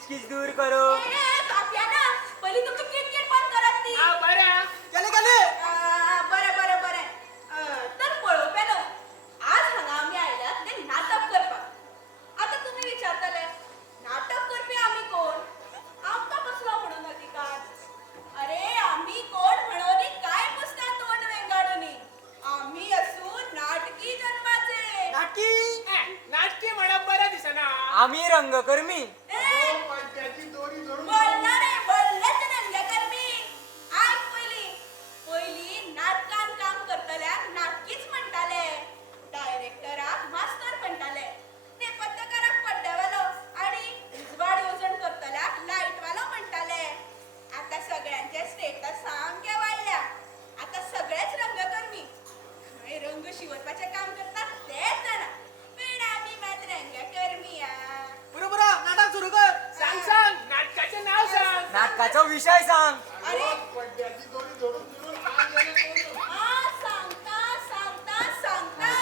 किचकिच दूर करो. ना पहिली तुमची किटकिट बंद करत ती. बरं गेले गेले. बरं बरं बरं तर पळोवपेलो आज हांगा आमी आयल्यात ते नाटक करपाक. आता तुम्ही विचारतले नाटक करपी आमी कोण आमकां कसलो म्हणून अधिकार. अरे आम्ही कोण म्हणून काय पुसता तोंड वेंगाडूनी. आम्ही असू नाटकी जन्माचे. नाटकी म्हणप बरं दिसना. आम्ही रंगकर्मी. त्याची दोरी जोडून बोलणारे बोललेच रंगकर्मी. ऐक पहिली नाटकान काम करतल्याक नाटकीच म्हणटाले. डायरेक्टराक मास्तर म्हणटाले. नेपथ्यकाराक पड्ड्यावालो आणि उजवाड येवजण करतल्याक लाईटवालो म्हणटाले. आता सगळ्यांचे स्टेटस सामके वाडल्या. आता सगळेच रंगकर्मी. खंय रंग शिवपाचे काम करतात तेच जाणा. पण आम्ही मात्र रंगकर्मी आ. बरोबर नाटक सुरू कर. सांग नाटकाचे नाव सांग. नाटकाचा विषय सांग. अरे त्याची दोरी जोडून जोडून काय गेलं कोण? सांगता सांगता सांगता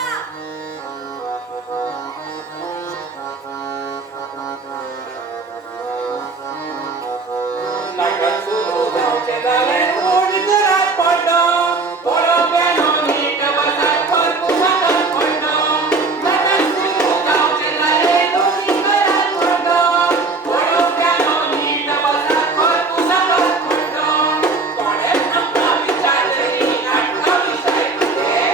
नाटक सुरू जावचे जाले कोणी घरात पडलं पळोवप्यानो नीट बसात फरफुसाटात पडलं. नाटक सुरू जावचे जाले कोणी घरात पडलं पळोवप्यानो नीट बसात फरफुसाटात पडलं. कोणेच आमकां विचारतली नाटका विशय कितें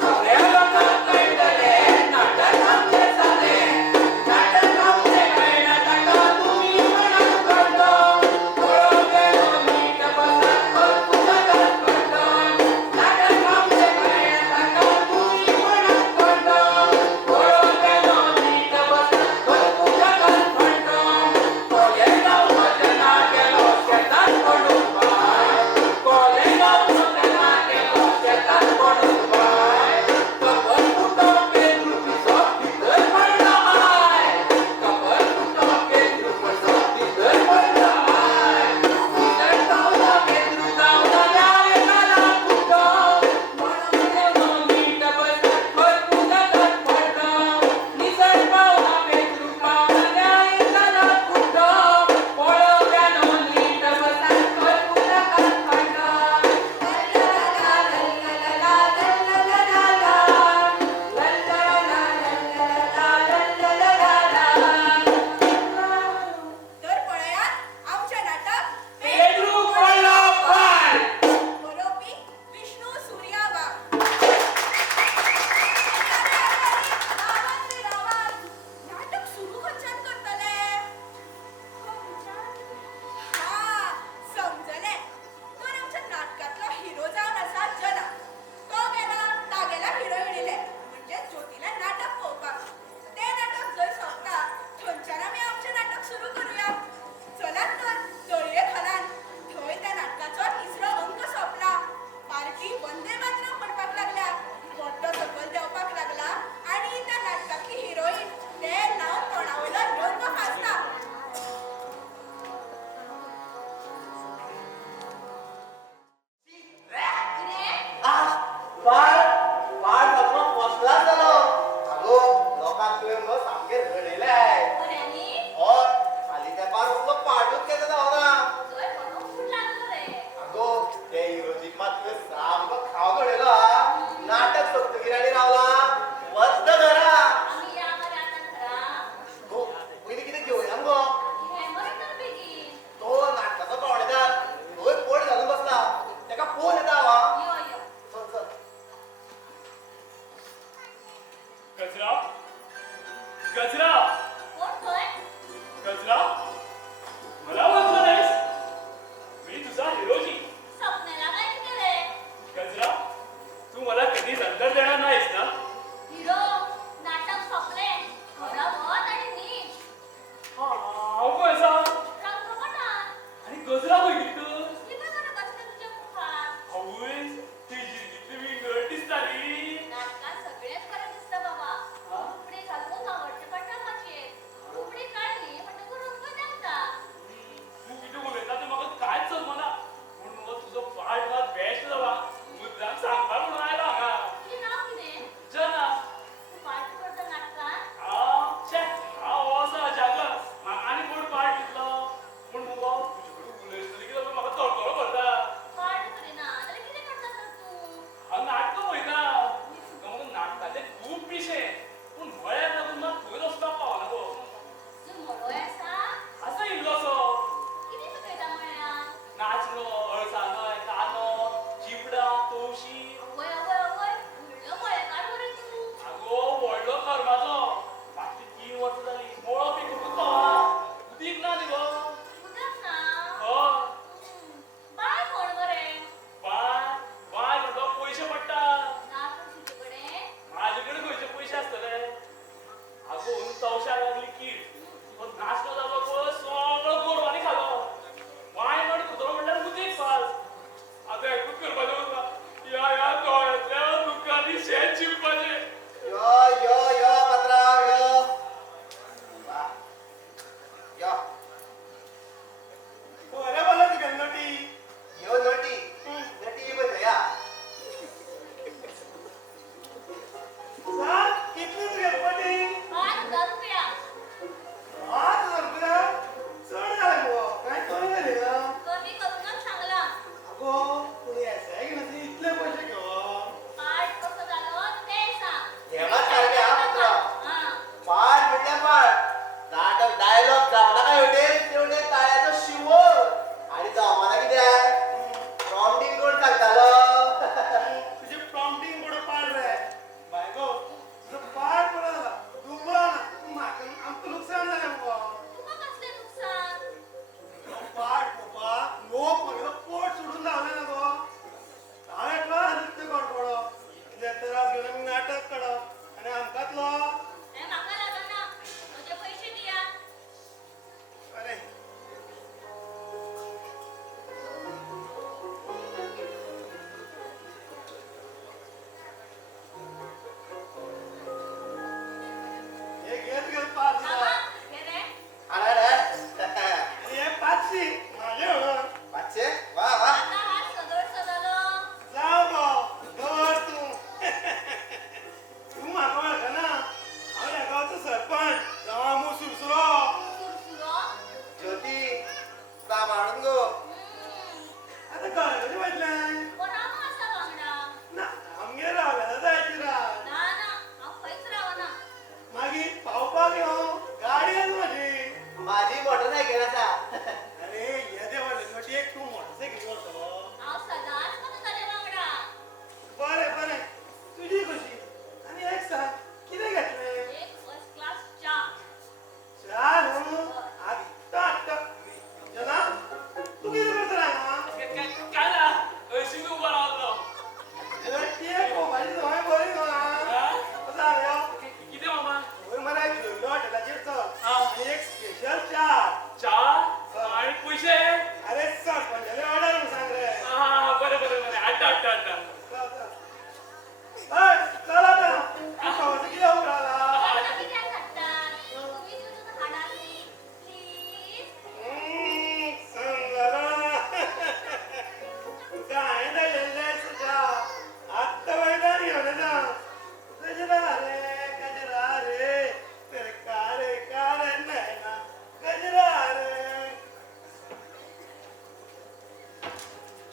सगळ्या लोकांक कळटलें नाटक आमचें जालें. नाटक आमचें कळना ताका तुमी मनात पडलो. पळोवप्यानो नीट बसात फरफुसाटात पडलं. नाटक आमचें कळना ताका तुमी मनात पडलो. पळोवप्यानो नीट बसात फरफुसाटात पडलं. कॉलेजांत वचना गेलो शेतांत पडून बाय. कॉलेजांत वचना गेलो शेतांत पडून बाय. कपल फुटो पेंदू पिसो भितर पडला आय. कपल फुटो पेंदू पिसो भितर पडला आय. भितर जावना पेंदू जावना न्याय जाला फुटो. पळोवप्यानो नीट बसात फरफुसाटात पडलं. निसट पावना पेंदू पावना न्याय जाला फुटो. पळोवप्यानो नीट बसात फरफुसाटात पडलं. तर पळयात आमचे नाटक पेंदू पडलो पाय. बरोवपी विष्णू सूर्या वाघ. नाटक सुरू खंयच्यान करतले. समजले. तर आमच्या नाटकातलो हिरो जावन आसा जना. तो गेला तागेल्या हिरोइनीले म्हणजे ज्योतीले नाटक पळोवपाक. ते नाटक जंय सोंपता थंयच्यान आमी आमचें नाटक सुरू करूया. चलात तर तळये खालान. थंय त्या नाटकाचो तिसरो अंक सोंपला. पार्टी वंदे मातरम म्हणपाक लागल्या. मोठो सकयल देंवपाक लागला आनी त्या नाटकातली हिरोईन तें लावन तोंडावयलो रंग फासता. पाड कसलो फसलाच जालो. आगो लोकांक तुवें मगो सामकें रडयल्याय. हय हालीं तेंपार असलो पाडूच केलो जावना. आगो ते हिरोजीक मात तुवें सामको खाव घडयलो हा. नाटक सोंपतकीर आनी रावला. वचना घरा. गो पयलीं कितें घेवया मगो. तो नाटकाचो पावणेदार थंय पड घालून बसला. तेका फोन येता हांव. चल चल. गजरा गजरा गजरा मला ओळखलं नाहीस. मी तुझा हिरोजी. गजरा तू मला कधीच अंतर देणार नाहीस ना. हाव कसा आणि गजरा होय तू आवय ती जिरगीतली विंगड दिसताली. हा? तू किती उलयता ते म्हाका कांयच समजना. पूण मगो तुजो पाड मात बेस्ट जाला. मुद्दाम सांगपाक म्हणून आयलो हांगा. जना छे हांव हो असो जागो म्हाका आनी कोण पाड दितलो.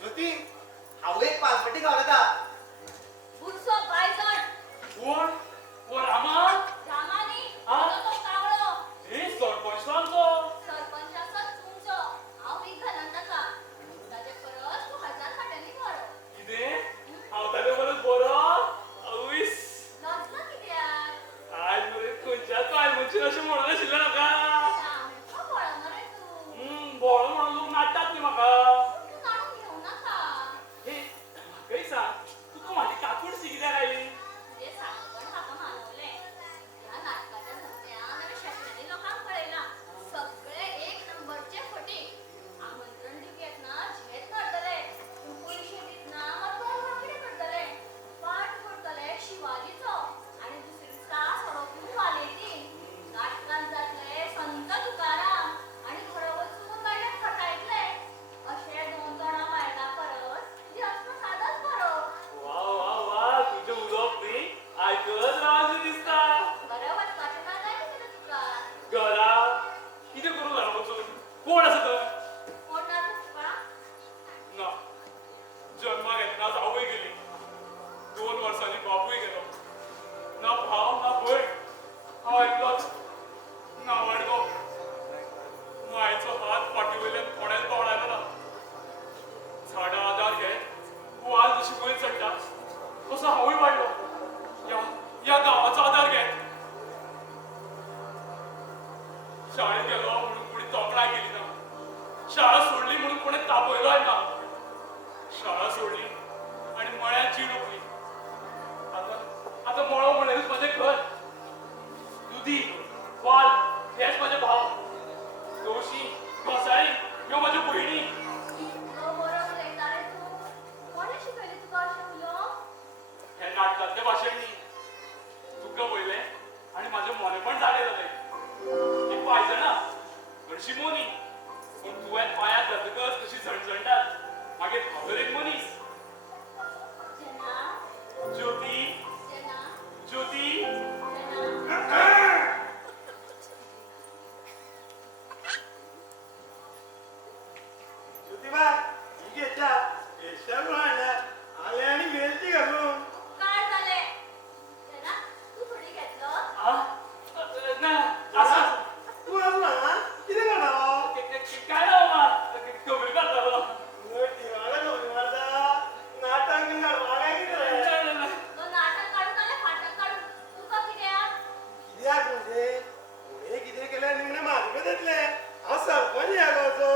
ज्योती हांव एक पानपट्टी घालून येता. बुरसो बायजण कोण ओ रामा रामानी आ? तो कावळो हे सरपंच आमचो सरपंचाचो तुमचो हांव वीक घालन ताका ताचे परस तूं 1000 फाट्यांनी भर कितें हांव ताचे परस बरो आवयस लजला कित्याक आज मरे खंयच्या काय म्हणजे अशें म्हणून आशिल्लें म्हाका सामको बळा मरे तूं बोळ म्हणून लोक नाडटात न्ही म्हाका तूं काडून घेवं नाका हे म्हाकाय सांग तुका म्हाजी काकूडशी कित्याक आयली तुजें सांगपण म्हाका मानवलें ह्या नाटकाच्या धंद्यान हांवें शेकड्यांनी लोकांक पळयलां सगळे एक नंबरचे फटीक आमंत्रण दिवंक येतना झेत मारतले पूण पयशे दितना मात तोंड कितें करतले पाट करतले शिवाजीचो आनी दुसरे दिसा सोरोप वालेती नाटकांत जातले संत तुकाराम आनी घरा वचून गाड्याक फटायतले अशे 2 जाणां मारला परस जी असलो सादोच बरो वा वा वा तुजें उलोवप न्ही आयकत रावचें दिसता बरें वचपाचें ना जाय कितें तुका घरा कितें करूं घरा वचून कोण आसा थंय कोण ना तुका ना जन्माक येतनाच आवय गेली 2 वर्सांनी बापूय गेलो ना भाव ना भयण हांव एकलोच ना वाडगो मायेचो हात फाटी वयल्यान कोण्याच पावडायलो ना झाडां आदार घेत वाल जशी वयर चडटा तसो हांवूय वाडलो या गांवाचो आदार घेत शाळेत गेलो म्हणून कोणी तोकडाय गेली ना शाळा सोडली म्हणून कोणी तापयलोय ना शाळा सोडली आणि मळ्यात जीण ओपली आता मळो म्हणल्यारूच माझे घर दुधी वाल हेच माझे भाव दोशी घोसाळी ह्यो माझ्यो भयणी इतलो बरो उलयता रे तूं कोणे शिकयलें तुका अशें उलोवंक हे नाटकातले भाशण न्ही तुका पयलें आनी माझें मोनेपण जालें जालें ही पायजणां हरशी मोनी पूण तुवें पांयाक घातकच कशी झणझणटात मागीर भागर एक मनीस जेन्ना ज्योती जेन्ना ज्योती जेन्ना ज्योतिबा ही घेता स्पेशल म्हणा आले आणि मेलची घालून काय जालें जेन्ना तूं थोडी घेतलो आ ना असं तू असला ना किती काढावं काय राव मा खबर करतालो दिवाळा गौरी माझा नाटक काढवा काय किती रे तो नाटक काडून आले फाटक काडून तुका कित्याक कित्याक म्हणजे हे कितें केलें निमणे मार्ग देतले हांव सरपंच या गांवचो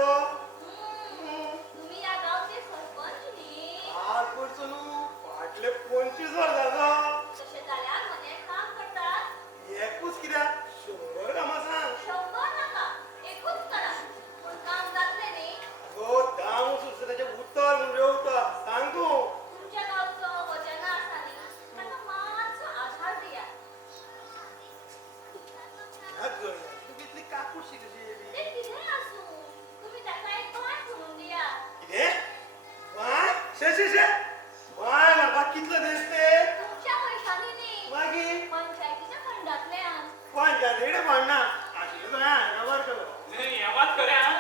तुम्ही या गावचे सरपंच न्ही हार करचो न्हू फाटले 25 वर्सांचो तशें जाल्यार म्हजें काम करतात एकूच कित्याक 100 कामां सांग 100 नाका एकूच करा पूण काम जातलें न्ही गो दाम सुसऱ्याचें उत्तर म्हणजे उत्तर सांग तूं तुमच्या गावचो वजना आसा न्ही ताका मातसो आधार दियात ह्या गळ्यात तूं कितली काकूटशी कशी येयली ते कितेंय आसूं तुमी ताका एक गोंय करून दियात कितें बाय शे बाय म्हाका कितलो देस ते तुमच्या पयशांनी न्ही मागीर पंचायतीच्या फंडांतल्यान पंचायतीकडे भांडणा आशिल्लो जाय हांगा बर केलो हे वाद खरें हा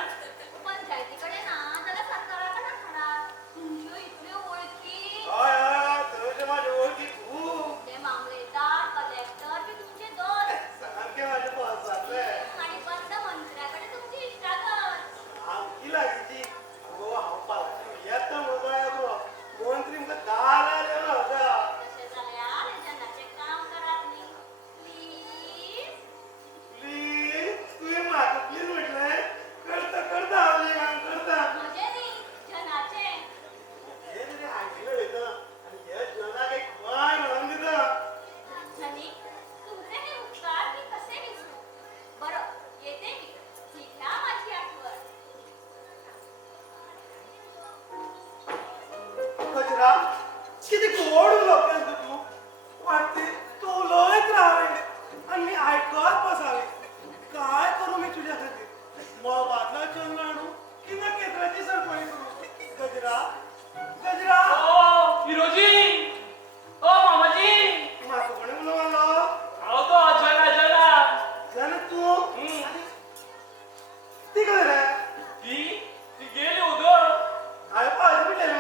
पंचायती कडेन ना जाल्यार सरकारा कडेन हाडात तुमच्यो इतल्यो वळखी हय हय थंयचे म्हाजे वळखी खूब ते मामलेदार कलेक्टर बी तुमचे दोस्त सारके म्हाजे पळसातले आनी बंद मंत्र्या कडेन तुमची इश्टागत आमची लागीची गो हांव पालकाची येता म्हजो येतो मंत्री म्हाका दारार येयलो होता तशें जाल्यार जेन्नाचें काम करात न्ही प्लीज प्लीज तुवें म्हाका प्लीज म्हटलें करता हांव जें काम करता म्हजें न्ही जनाचें हे तरी आयिल्लो वयता आनी हे जनाक एक बाय म्हणून दिता रांझणी तुमचे हे उपकार मी कसे विसरू बरं येते मी ही घ्या माझी आठवण गजरा किती गोड उलोवपाक तूं वाटते तूं उलयत राहावें आनी मी आयकत बसावें काय करूं मी तुज्या खातीर मोबादला चंद्र हाडूं की ना केत्राची सरपळी करूं गजरा ओ हिरोजी ओ मामाजी म्हाका कोणी उलोवलो हांव तो जना जाणा तूं ती खंय रे ती गेली उदो हांवें पळयत बिटलेली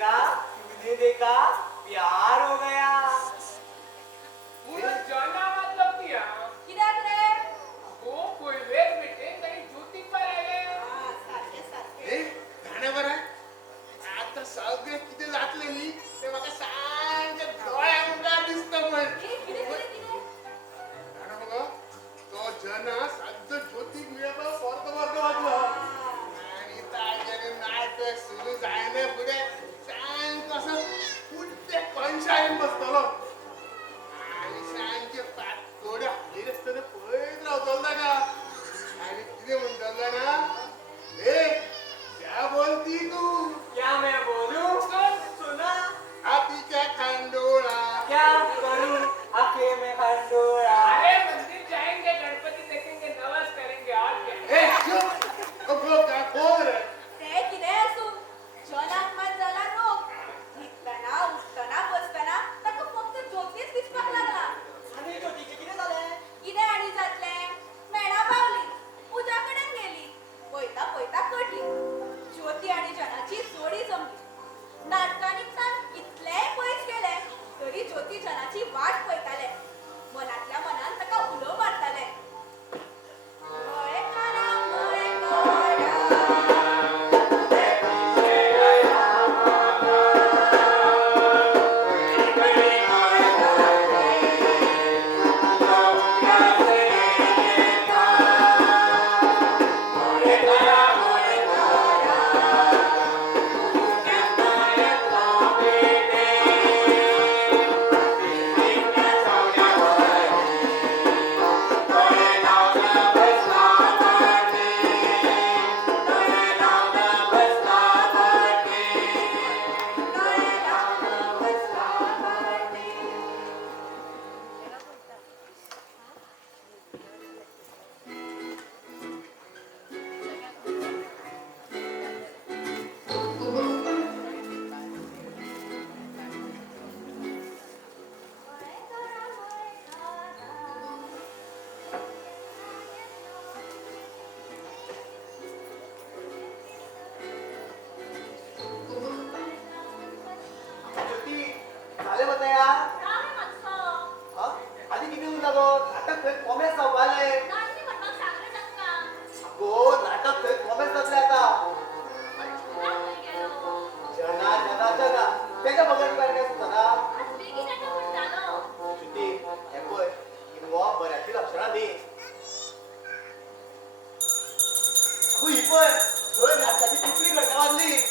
तूने देखा प्यार हो गया. पूरा जाना मतलब किया कित्याक रे गो पयलेच भेटेन ताई ज्योतीक बारायले सारकें सारकें ए गाणें बरं आता सगळें कितें जातलें न्ही तें म्हाका सारकें दोळ्या मुखार दिसता पळय कितें गाणें मगो तो जना साद्दो ज्योतीक मेळपाक परतो वाजलो आनी तागेलें नाटक सुरू जायना फुडें सामको असो कुट्टे कणशायेन बसतलो आनी सामकें पातोड्या हालीर आसतना पळयत रावतलो ताका आनी कितें म्हणटलो जाणा ए क्या बोलती तू क्या मैं बोलूं? सुना. हाथी क्या खंडोळा क्या करूं आंखें में खंडोरा. अरे मंदिर जाएंगे गणपति देखेंगे नवस करेंगे और क्या ए चुप अगो काय कोण रे तें कितें आसूं जनाक मात जाला रोग न्हिदतना उठतना बसतना ताका फक्त ज्योतीच दिसपाक लागला आणि ज्योतीचे किती झाले? कितें आनी जातलें मेणा पावली उजा कडेन गेली पळयता पळयता कटली ज्योती आनी जनाची जोडी जमली नाटकां निमतान कितलेय पयस गेले तरी ज्योती जनाची वाट पळयताले मनांतल्या मनान ताका उलो मारताले गोळे काना गोळे गोडा ज्योती झाले मग तयार हा आधी किती उरला गो नाटक थंय कोमेस जावपाले गो नाटक थंय कोमेस जातले आता जना जना जना तेच्या बगर काय काय सुचना ज्योती हे पळय हिरवो बऱ्याची लक्षणां दी अगो ही पळय थंय नाटकाची तिसरी घंटा वाजली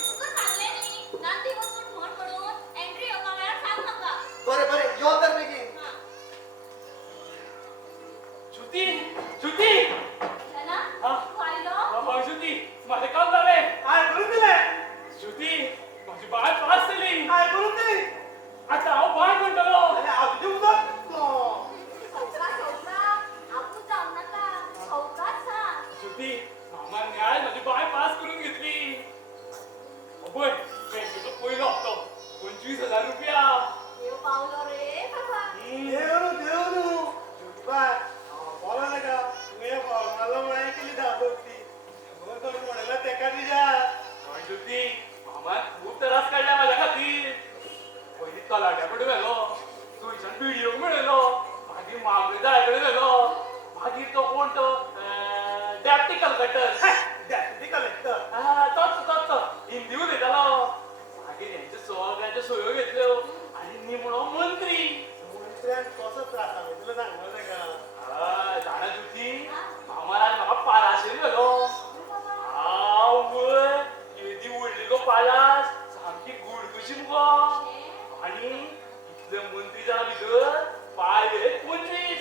बरे बरे यो तर बेगीन ज्योती ज्योती ज्योती माझे काम झाले. काय करून दिले ज्योती माझी बाळ पास झाली. काय करून दिली आता हांव बाळ म्हणटलो. आणि आवडी उदक ज्योती मामान न्याय माझी बाळ पास करून घेतली. पळय बँकेचो पयलो हप्तो 25,000 रुपया. देव बाय बोला नका तुम्ही मला माहिती केली दाखवती म्हणाला तेका दिजा हय ज्योती मामान खूप त्रास काडला माझ्या खातीर. पयलीं तलाट्या कडेन व्हेलो थंयच्यान व्हिडिओ मेळयलो मागीर मामलेदारा कडेन व्हेलो मागीर तो कोण तो डेप्टी कलकटर डेप्युटी कलेक्टर तोच हिंदी उलयतालो. मागीर हेंच्यो सगळ्यांच्यो सयो घेतल्यो आनी निमणो मंत्री. मंत्र्यान कसो त्रास आलो तुला सांगणार तेका जाणा ज्योती मामारान म्हाका पालाशेन व्हेलो. आवय केदी व्हडली गो पालास सामकी गूड कशी मुगो. आनी इतले मंत्री जाणा भितर पायले 25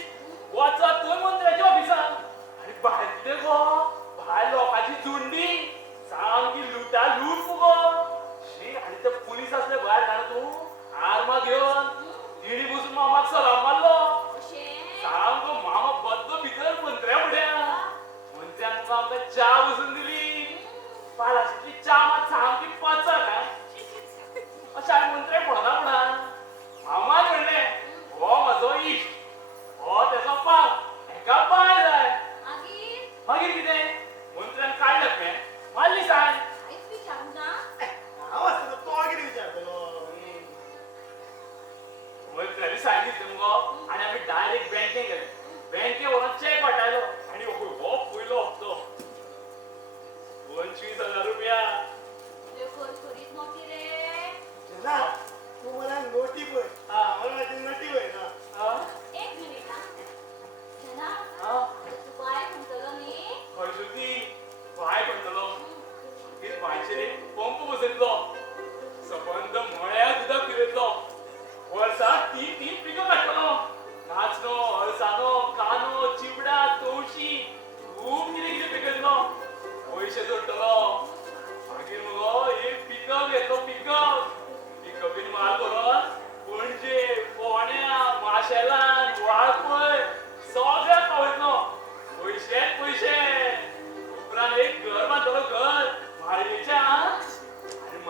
वचत थंय मंत्र्याच्या ऑफिसान आनी भायर कितें गो भायर लोकांची झुंडी सामकी लुटा लूट मुगो. शी आनी ते पुलीस आसले भायर जाणा तूं आर्मां घेवन तिणी बसून मामाक सलाम मारलो. सामको मामा बद्द भितर मंत्र्या फुड्या. मंत्र्यान तुका आमकां च्या बसून दिली. पालाशीची च्या मात सामकी पचक अशें हांवें मंत्र्या पळोवना म्हणा. मामान म्हणलें हो म्हजो इश्ट हो तेजो पाल हेका बाय जाय. मागीर कितें मंत्र्यान काडलें पेन मारली साय.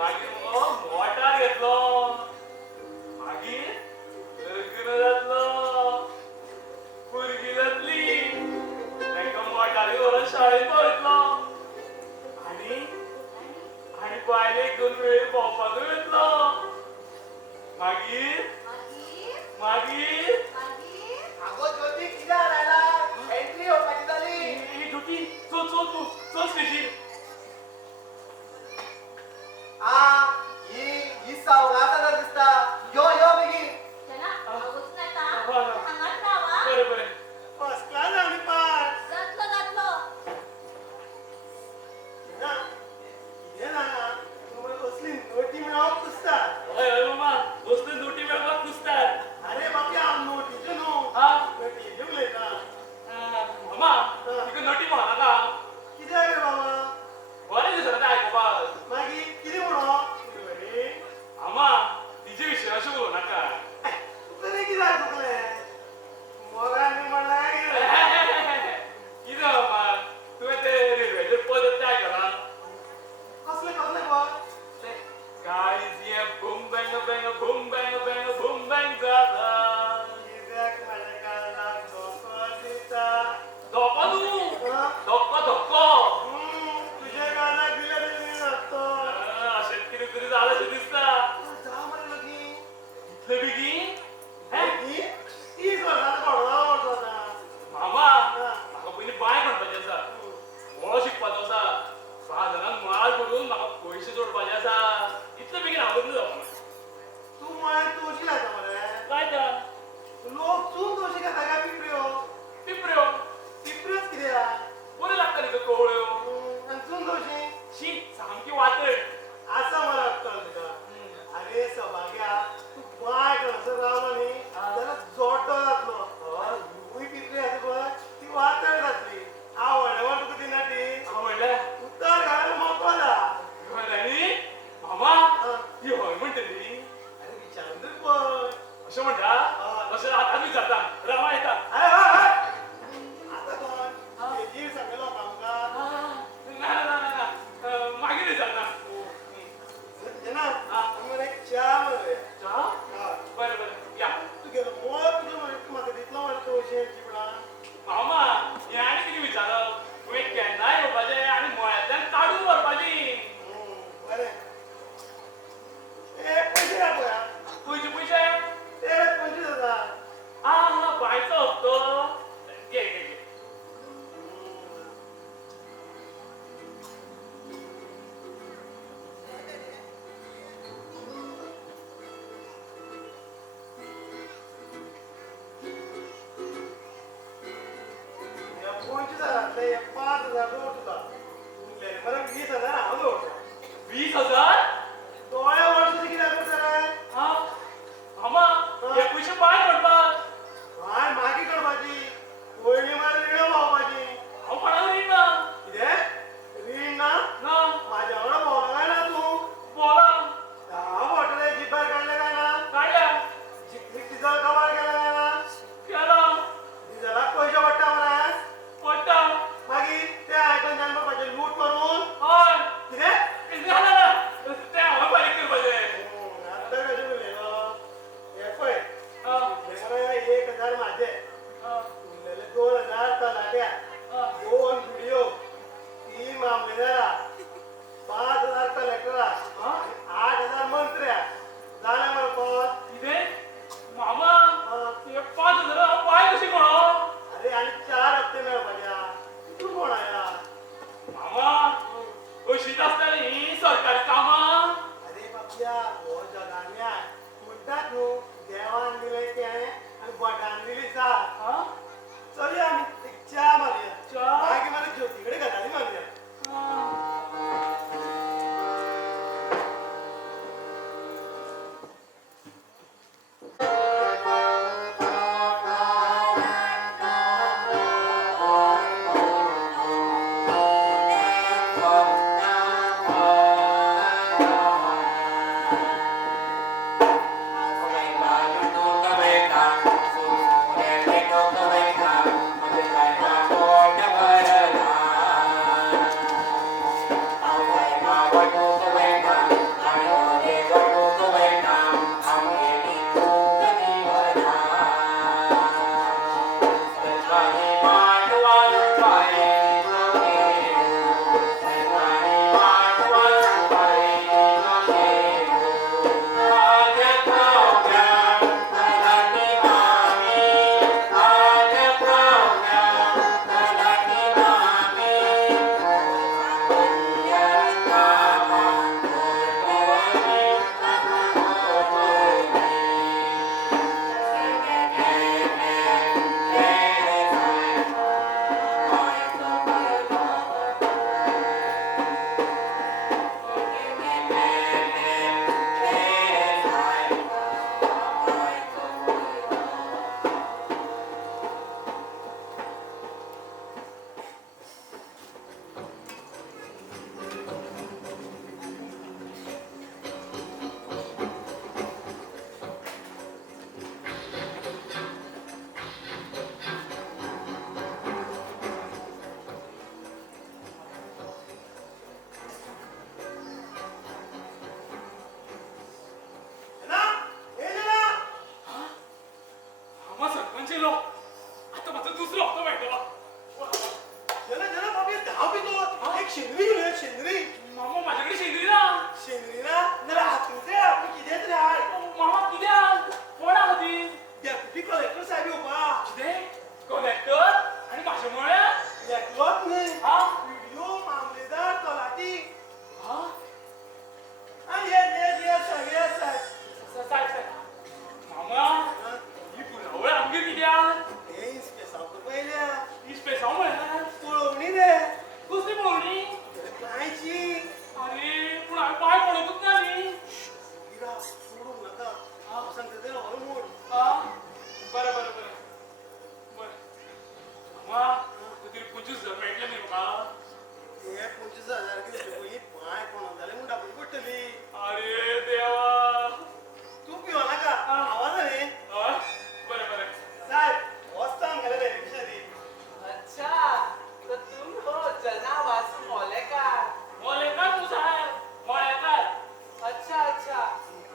मागीर मुगो मोटार घेतलो मागीर लग्न जातलो भुरगीं जातली तांकां मोटारी व्हरून शाळेंत वयतलो आनी आनी बायलेक 2 वेळ भोंवपाकूय वयतलो मागीर मागीर आगो ज्योती कित्याक लायला एंट्री येवपाची जाली ही ड्युटी चल चल तूं चल स्टेजीर ही सावळाचा दिसता यो यो बेगीन बरें बरें फर्स्ट क्लास आमी पास ना कितें ना तुमकां कसली नोटी मेळप कुसतात हय हय मामा दोस्त नोटी मेळपाक कुसतात अरे बापी हांव नोटीच्यो न्हू हा नोटीच्यो उलयता मामा तुका नोटी म्हणनाका कित्याक रे बाबा बरें दिसना तें आयकुपाक मागीर कितें म्हणो अरे मामा तिचे विशय अशें उलोव नाका तुका रे कित्याक दुखलें मोगान म्हणल्यार कितें मामा तुवें ते रेल्वेचेर पद तें आयकलां कसलें कसलें पद काळीज हें boom bang bang boom bang bang boom bang जाता कित्याक म्हाज्या कानाक धोको दिता धोको न्हू हा? धक्को धक्को तुज्या कानाक दिल्या तरी लागतो अशें कितें तरी जालें अशें दिसता जा मरे लगीन इतले बेगीन ही ती करता कोणा म्हणटा मामा म्हाका पयलीं बाय म्हणपाचें आसा व्हडलो शिकपाचो आसा 6 जाणांक माळ करून म्हाका पयशे जोडपाचे आसा इतले बेगीन हांव लग्न जावपाना तू म्हळ्यार तोशी लायता मरे काय तर लोक चून तोशी घेता काय पिपऱ्यो पिपऱ्यो पिपऱ्योच कित्याक बऱ्यो लागता न्ही त्यो कवळ्यो आनी चून तोशी शी सामकी वातड आसा मरे अक्कल तुका अरे सभाग्या तू बाय कसो रावलो न्ही जाल्यार जोड्डो जातलो हुंय पिपरी आसा पळय ती वातड जातली हांव व्हडलें तुका दिना ती हांव म्हणलें उतर घालून मोकळो जा न्ही मामा ती हय म्हणटली अरे विचारून तरी पळय अशें म्हणटा अशें आतां जाता रामा येता अरे हय हय आतां कोण तेजीर सांगलो आमकां ना ना ना ना मागीर विचारता ना मरे च्या मरे चा बरें बरें या तुगेलो मोळ तुजें मरे म्हाका दितलो मरे तोशें चिपळा मामा हें आनी कितें विचारप तुवें केन्नाय येवपाचें आनी मळ्यांतल्यान काडून व्हरपाची बरें ए पयशे घाल पळया खंयचे पयशे ते 25,000 बायचो हप्तो घे घे घे या 25,000 हे 5,000 दवर तुका उरलेले मरे 20,000 हांव दवरता 20,000 दोळ्या वर्साचे कित्याक करता रे मामा हे पयशे बाय म्हणपाक हाय मागी करपाची पयलीं मरे रिणो भावपाची हांव कोणाक रीण ना कितें रीण ना ना म्हाज्या वांगडा भोवला काय ना तूं बोला हांव हॉटेल जिब्बार काडलें काय ना काडल्या डिझल कवर केलें काय ना केला डिझलाक पयशे पडटा मरे पडटा मागीर ते आयकून जाणपाचें लूट करून हय कितें ना ना ना तें हांवें फारीक करपाचें आतां कशें उलयलो हे पळय आं, हे मरे 1,000 म्हाजे आं, उरलेले 2,000 तलाट्या आं. 2 व्हिडिओ 3 मामलेदारा 5,000 कलेक्टरा आं? 8,000 मंत्र्या जाले मरे पद कितें मामा हे 5,000 हांव बाय कशी म्हणो अरे आनी 4 हप्ते मेळपाच्या तूं कोण आया मामा अशीच आसताली ही सरकारी कामां अरे बापया हो जगान न्याय म्हणटात न्हू देवान दिलें तें आनी भटान दिली साथ आं? चलया आमी एक च्या मारया च्या? मागीर मागीर ज्योती कडेन गजाली मारया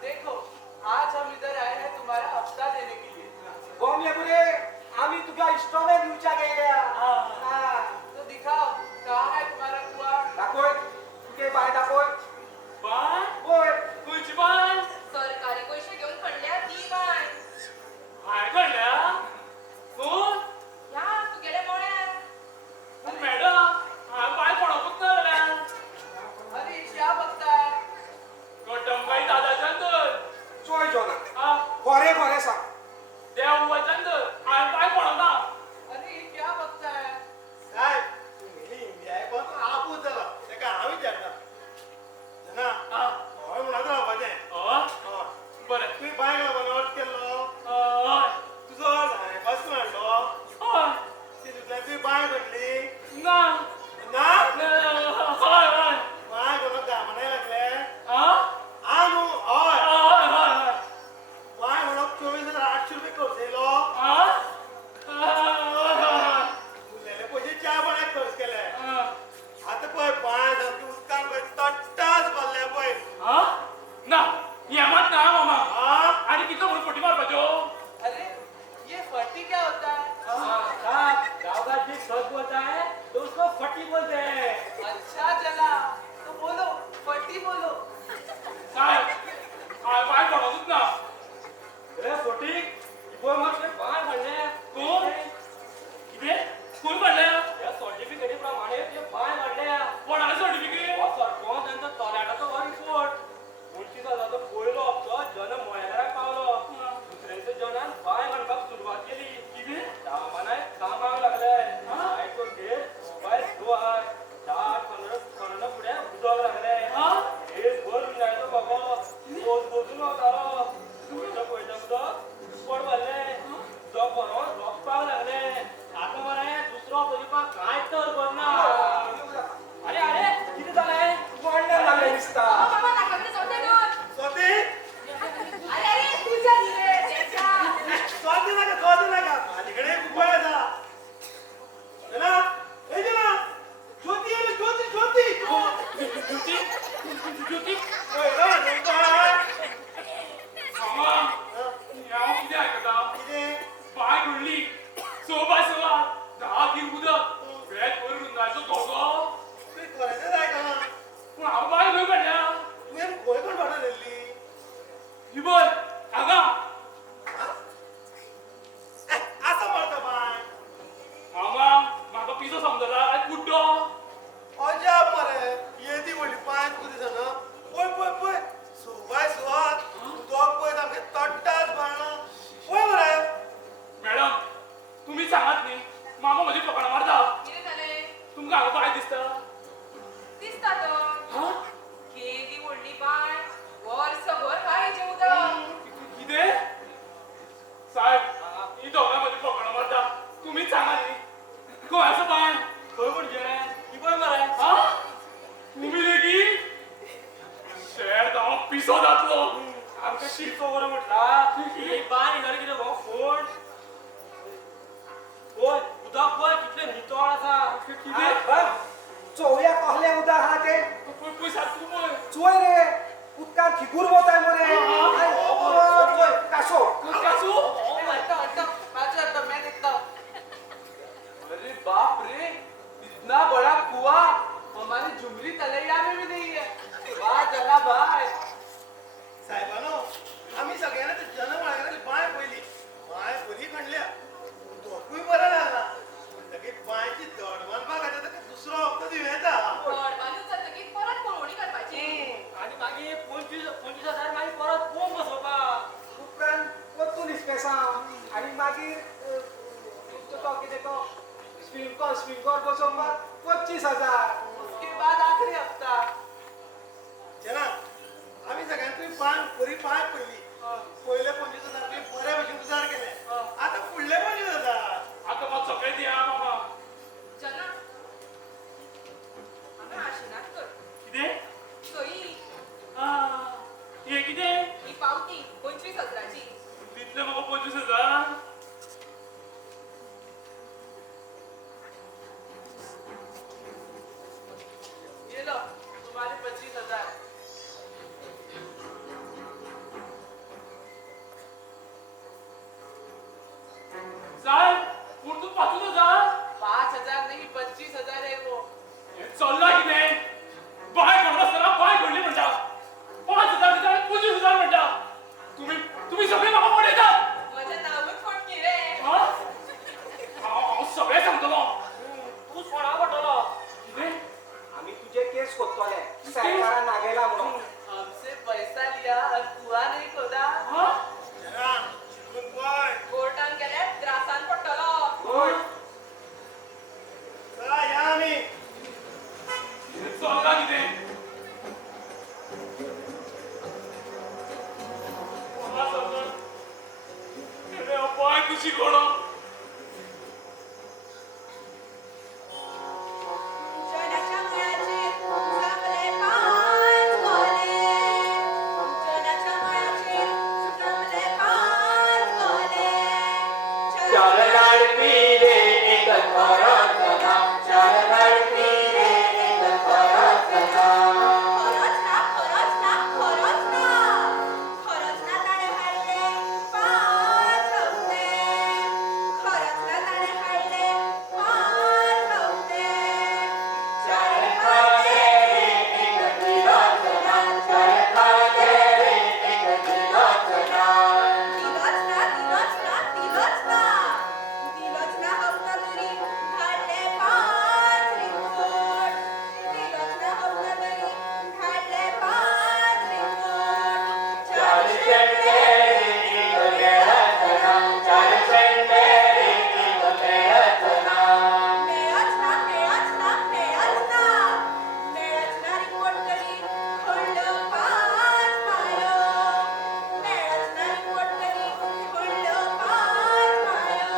देखो आज हम इधर आए हैं तुम्हारा हफ्ता देने के लिए बॉम्बे बुरे आम्ही तुझ्या इष्टोने दिवच्या गेल्या हाँ, तो दिखाओ कहाँ है तुम्हारा कुआ दाखोय तुझे बाय दाखोय बाय होय खंयची बाय सरकारी पैसे घेऊन पडल्या ती बाय हाय कळल्या कोण ह्या तुगेले मळ्यात मॅडम हांव बाय कोणाकूच ना जाल्यार अरे क्या बघताय कटमबाई दादाच्यान तर चोय जोना आ, खरे खरे सांग देव वचन तर हांव बाय कोणाक ना अरे क्या बघताय साहेब तुम्ही इंडिया पण आपूच झाला तेका हांव विचारता जना आ, हय म्हणत रावपाचें हय, बरें तुवें बायक लागून अर्ज केल्लो हय, तुजो न्हायपासून हाडलो हय, तितूंतल्यान तुवें बाय म्हटली ना ना हय हय बाय म्हणून गामणाय लागले आ, आ न्हू हय हय हय बाय म्हणून 24,800 रुपये खर्च येयलो आ, हय उरलेले पयशे च्या पाण्याक खर्च केले हय आतां पळय बाय सामकी उदकान पळय तट्टाच भरले पळय आ, ना हेमात ना मामा आ आणि कितलो म्हणून फटी मारपाच्यो अरे ये फटी क्या होता है साहब गाँव का जी सच बोलता है तो उसको फटी बोलते हैं अच्छा चला तो बोलो फटी बोलो साहेब हांव बाय कोणाकूच ना ए फोटी इबो मागचे बाय म्हणले कोण कितें कोण काडल्या या सर्टिफिकेटी प्रमाणे ते बाय म्हणले कोणाले सर्टिफिकेट सरपंच त्यांचा तोलाटाचो हो रिपोर्ट 25,000 पयलो हप्तो जन मोळ्याराक पावलो दुसऱ्यांच्या जनान बाय म्हणपाक सुरवात केली कितें दामानाय कामाक लागले बायको घेर मोबायल धुवाय 10-15 फुडें उदक लागले एक भर मिनायचो बाबो रोज बसून वतालो पयता उदक पड भरले उदक बरो रोखपाक लागले आतां मरे दुसरो तोरिपाक कांयच तर करना अरे अरे कितें जालें कोणें लागलें दिसता बाबा नाकाकडे जाऊ दे ग. स्वाती अरे अरे तुझ्या रे त्याच्या स्वाती नाका माझ्याकडे एक उपाय आसा जना ए जना ज्योती आयली, ज्योती ज्योती ज्योती ओय रा नेमका मामा हांव कितें आयकता कितें बाय घडली 6 बाय 6 10 कील उदक वेळ करून रुंदाचो धोको तुवें खरेंच आयकलां पूण हांव बाय खंय काडल्या तुवें खंय कोण भाडा दिल्ली ही बय हांगा आसा मरता बाय मामा म्हाका पिसो समजला काय कुड्डो अजाप मरे येदी व्हडली पांच कुदी जाणा पळय सुवाय सुवात उदक पळय सामकें तट्टाच भरना पळय मरे मॅडम तुम्ही सांगात न्ही मामा म्हजी फकाणां मारता किती झाले तुमकां हांगा बाय दिसता दिसता तर हा केदी व्हडली बाय वर्सभर खायचे उदक कितें साहेब ही दोगां म्हजी फकाणां मारता तुम्हीच सांगा न्ही खंय आसा बाय खंय म्हणजे ही पळय मरे हा तुम्ही लेगीत शेर जावं पिसो जातलो आमकां शिरको बरो म्हटला ही बाय जाल्यार कितें हो कोण ओय उदक पळय कितलें नितळ आसा कितें चोवया कहले उदक आहा ते पळय सारको पळय चोय रे उदकान थिगूर वताय मरे चोय कासो कासू हट्टा माझा हट्टा मैं देखता हूँ अरे बाप रे इतना बड़ा कुआ हमारी झुमरी तलैया में भी नहीं है वाह चला भाई साहेबानो आम्ही सगळ्यांना ते जनमाळ्याकडे बाय पयली बाय बरी खणल्या उदकूय बरें लागला म्हणटकीर बायची दड बांदपाक खातीर ताका दुसरो हप्तो दिवं येता घड बांदून जातकीर परत पळोवणी करपाची आनी मागीर 25,000 मागीर परत पोंब बसोवपाक उपरांत परतून इस्पेसां आनी मागीर तो कितें तो स्विंकर बसोवपाक 25,000 उसके बाद आखिरी हफ्ता जना आम्ही सगळ्यांनी बरी बाय पयली पयले 25,000 रुपये बरे भशेन उजार केले आतां फुडले 25,000 आता म्हाका सगळें दिया मामा जना आम्ही आशिनात कर कितें सई हे कितें ही पावती 25,000ची दितले म्हाका 25,000 ये लो तुम्हारे 25,000 दिया और कुआ नहीं खोदा. जरा, शिकून पळ. कोर्टान गेल्यार त्रासान पडटलो. चला या आम्ही. चलता कितें? मला समजून अरे अपाय कशी कोण जनाच्या मुळाचेर सुकमले पांच कोले. जनाच्या मुळाचेर सुकमले पांच कोले. चलनार पीरे एक परत नाम चलनार पीरे एक परत नाम खरंच ना, खरंच ना, खरंच ना. खरंच ना ताणे हाडले पांच हप्ते. खरंच ना ताणे हाडले पांच हप्ते. चल खाले एक दिवस नाम चल खाले एक दिवस नाम दिलोच ना, दिलोच ना, दिलोच ना. दिलोच ना हप्ता तरी धाडले पांच रिपोर्ट. दिलोच ना हप्ता तरी धाडले पांच रिपोर्ट. चल शेंडे एक वेळच नाम चल शेंडे एक वेळच नाम मेळच ना, मेळच ना, मेळच ना. मेळच ना रिपोर्ट तरी खोडल्यो पांच पायो. मेळच ना रिपोर्ट तरी खोडल्यो पांच पायो.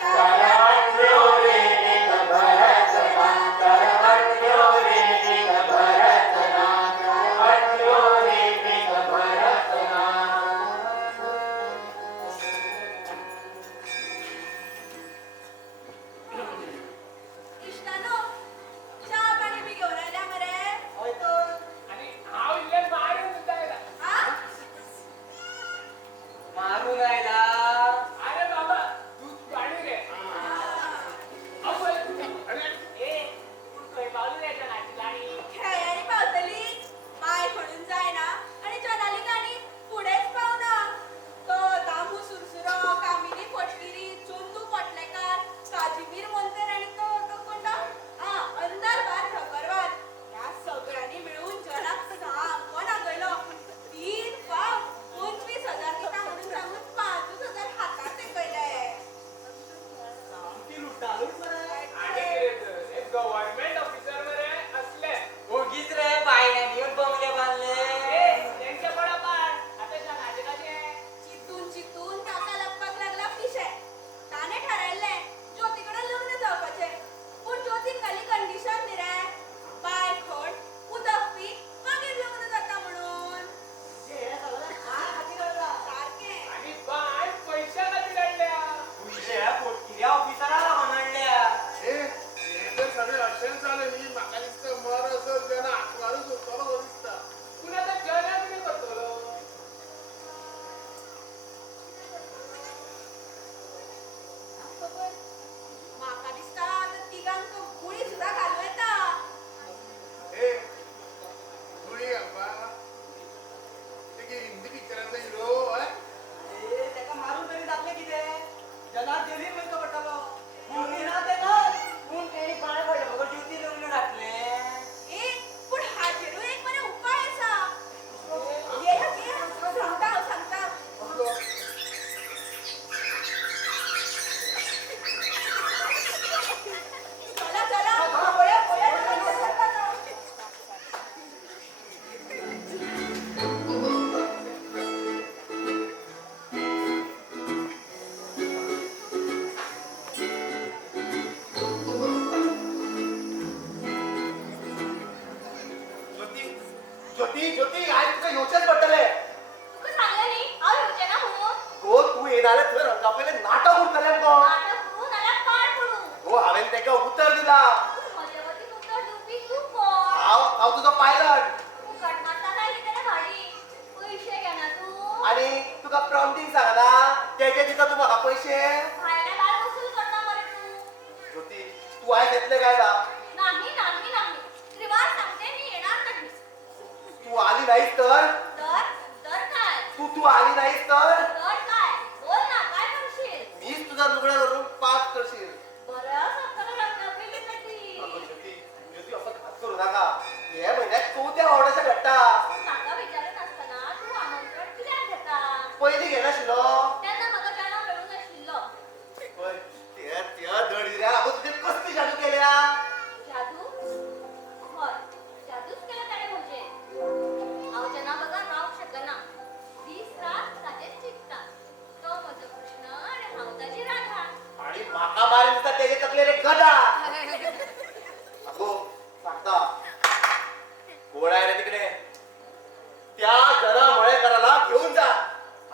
चल हटलो रे एक भरत नाम चल हटलो रे एक भरत नाम चल हटलो रे एक भरत नाम इश्टानो, चहा पाणी बी घेऊन आल्या मरे. आणि हांव इल्लें मारून सुद्दां येता. आ? मारून आयला. अरे बाबा दूध पाणी रे. अरे, खंय पावली रे जनाची गाडी? खेळ्यांनी पावतली. पाय पडून जायना आणि जनाली गाणी फुडेंच पावना. तो दामू सुरसुरो, कामिनी पटगिरी, चोंदू पोटलेकार, काजीमीर मोंतेर आणि तो कोणता? अंदरबार ठकरवाल. ह्या सगळ्यांनी मिळून जनाक सामको नागयलो. 3 फावट 25,000 दिता म्हणून सांगून 5,000 हातात तेकयले. सामकी लुटालूट मरे. आणि कितें तर, हे गव्हर्नमेंट ऑफिसर मरे असले. ओगीच रे बायलांनी येऊन बंगले बांधले. तेंचे पडापाड. आता जनाचे कशें? चितून चितून ताका लागपाक लागला पिशे. ताणे ठरयल्ले ज्योतीकडे लग्न जावपाचे. पूण ज्योतीन घाली कंडिशन न्ही रे. बाय खोड, उदक पी, मागीर लग्न जाता म्हणून. सारकें. आणि बाय पैशा खातीर हाडल्या. तुझ्या पोटकिऱ्या ऑफिसराला म्हणाल्या. हे जर सगळे अशें जालें न्ही, म्हाका दिसता मर असो जन आत्मारूच उरतलो कसो दिसता. पूण आतां जना कितें करतलो? खबर. म्हाका दिसता आतां तिगांक गुळी सुद्दां घालूं येता. हे, गुळी घालपा. ते की हिंदी पिक्चराचो हिरो, हय? त्याका मारून तरी जातले कितें? जनात जेलीर वयचो पडटलो. मुली ना तेका. पूण तेणी पांय पडले बगर ज्योती लग्न घातले. पूण हाचेरूय एक मरे उपाय आसा. ये सांगता हांव सांगता. कसलो? चला चला पळया पळया चला चला चला. ज्योती ज्योती ज्योती आज तुका येवचेच पडटले. तुका सांगलें न्ही हांव येवचें ना म्हणून. गो तू येयना जाल्यार थंय रंगा पयलें नाटक उरतलें मगो. नाटक करून नाल्यार पाड पडूं. गो हांवेन तेका उतर दिला. म्हजे वतीन उत्तर दिवपी तूं कोण? हांव तुजो पायलट. फुकट मारता काय कितें रे भाडी? पयशे घेना तूं? आणि तुका प्रॉम्प्टिंग सांगना तेजे दिता तूं म्हाका पयशे. भायल्या भायर वसूल करता मरे तूं. ज्योती तू आयज येतलें काय ना? नाही नाही नाही. त्रिवार सांगते मी येणार नाही. तू आली नाहीस तर? तर काय? तू आली नाहीस तर? तर काय? बोल ना काय करशील? मीच तुझा लुगडा धरून पाच करशील. बरं स्वतःला लग्न केलीसाठी. अगं ज्योती असं घात करू नका. हे महिन्यात 4थ्या ऑर्डरच्या भेटता. नाका विचारत असताना पयलीं घेनाशिल्लो तेन्ना म्हाका जाणा मेळूंक नाशिल्लो. पळय, त्या दडदिऱ्या लागून तुजी कसली जादू केल्या जादू? हय, जादूच केला ताणें म्हजेर. हांव जेन्ना बघा रावंक शकना. दीस रात ताचेच चिंतता. तो म्हजो कृष्ण आनी हांव ताची राधा. आणि म्हाका मारी दिसता तेजे तकलेर एक गदा अगो सांगता कोण आहे रे तिकडे त्या जना मळेकराला घेऊन जा